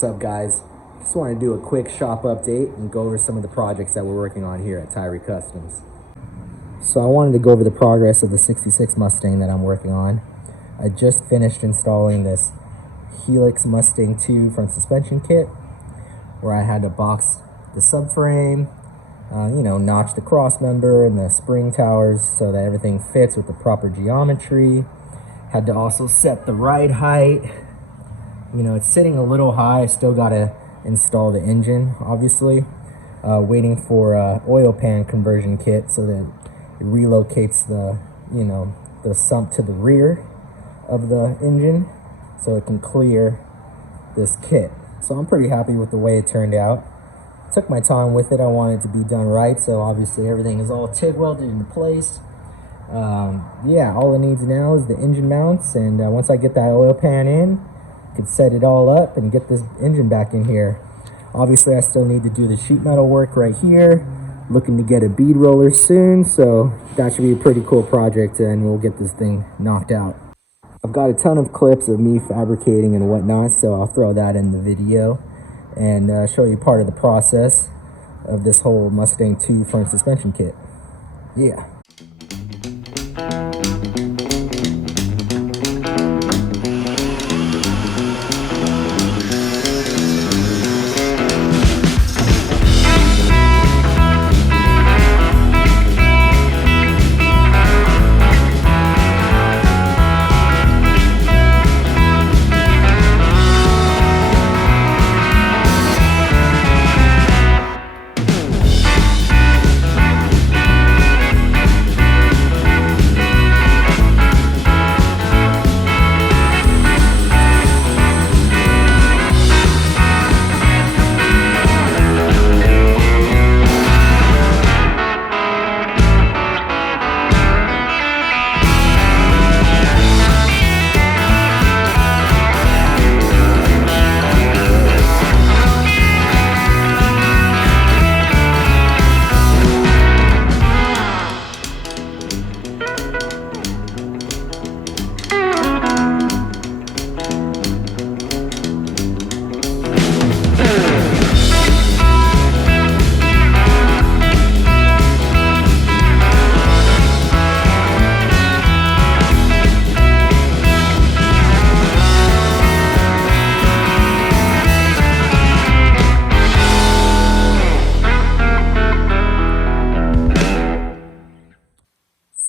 What's up, guys? Just want to do a quick shop update and go over some of the projects that we're working on here at Tyree Customs. So I wanted to go over the progress of the 66 Mustang that I'm working on. I just finished installing this Helix Mustang II front suspension kit, where I had to box the subframe, notch the cross member and the spring towers so that everything fits with the proper geometry. Had to also set the ride height. It's sitting a little high. I still gotta install the engine, obviously. Waiting for oil pan conversion kit so that it relocates the sump to the rear of the engine so it can clear this kit. So I'm pretty happy with the way it turned out. Took my time with it. I wanted it to be done right, so obviously everything is all TIG welded into place. All it needs now is the engine mounts, and once I get that oil pan in, I can set it all up and get this engine back in here. Obviously I still need to do the sheet metal work right here. Looking to get a bead roller soon, so that should be a pretty cool project, and we'll get this thing knocked out. I've got a ton of clips of me fabricating and whatnot, so I'll throw that in the video and show you part of the process of this whole Mustang II front suspension kit. Yeah.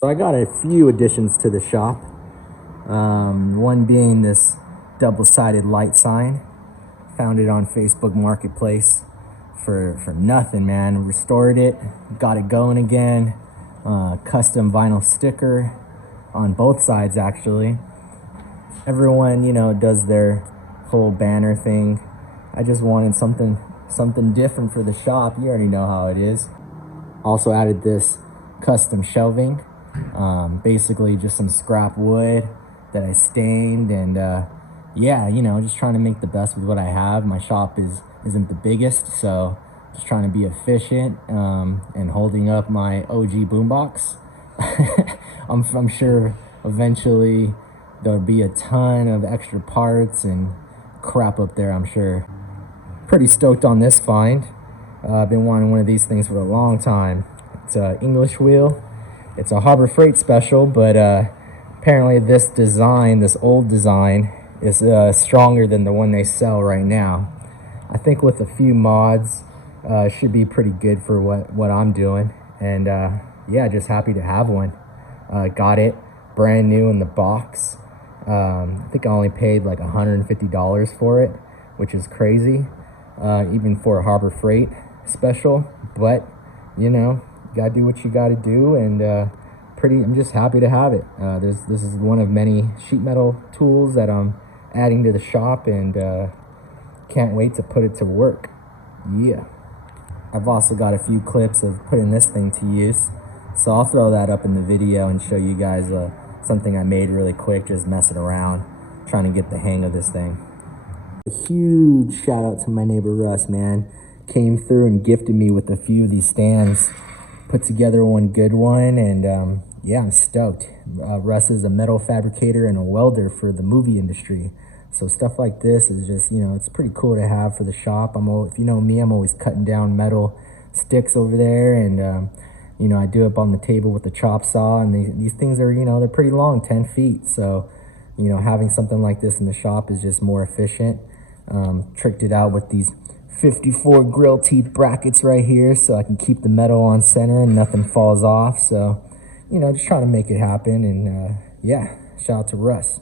So I got a few additions to the shop. One being this double-sided light sign. Found it on Facebook Marketplace for nothing, man. Restored it, got it going again. Custom vinyl sticker on both sides, actually. Everyone, does their whole banner thing. I just wanted something different for the shop. You already know how it is. Also added this custom shelving. Basically just some scrap wood that I stained, and just trying to make the best with what I have. My shop isn't the biggest, so just trying to be efficient and holding up my OG boombox. I'm sure eventually there'll be a ton of extra parts and crap up there, I'm sure. Pretty stoked on this find. I've been wanting one of these things for a long time. It's an English wheel. It's a Harbor Freight special, but apparently this old design, is stronger than the one they sell right now. I think with a few mods, should be pretty good for what I'm doing. And just happy to have one. Got it brand new in the box. I think I only paid like $150 for it, which is crazy, even for a Harbor Freight special. But gotta do what you gotta do, and I'm just happy to have it. This is one of many sheet metal tools that I'm adding to the shop, and can't wait to put it to work. Yeah. I've also got a few clips of putting this thing to use, so I'll throw that up in the video and show you guys something I made really quick, just messing around, trying to get the hang of this thing. A huge shout out to my neighbor Russ, man. Came through and gifted me with a few of these stands. Put together one good one, and I'm stoked. Russ is a metal fabricator and a welder for the movie industry, So stuff like this is just, it's pretty cool to have for the shop. If you know me, I'm always cutting down metal sticks over there, and I do it on the table with the chop saw, and these things are, they're pretty long, 10 feet. So, having something like this in the shop is just more efficient. Tricked it out with these 54 grill teeth brackets right here so I can keep the metal on center and nothing falls off. So, just trying to make it happen. And yeah, shout out to Russ.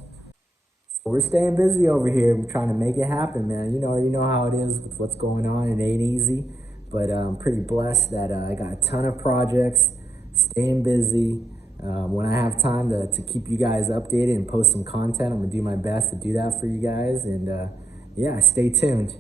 So we're staying busy over here. We're trying to make it happen, man. You know how it is with what's going on. It ain't easy, but I'm pretty blessed that I got a ton of projects, staying busy. When I have time to keep you guys updated and post some content, I'm gonna do my best to do that for you guys. And yeah, stay tuned.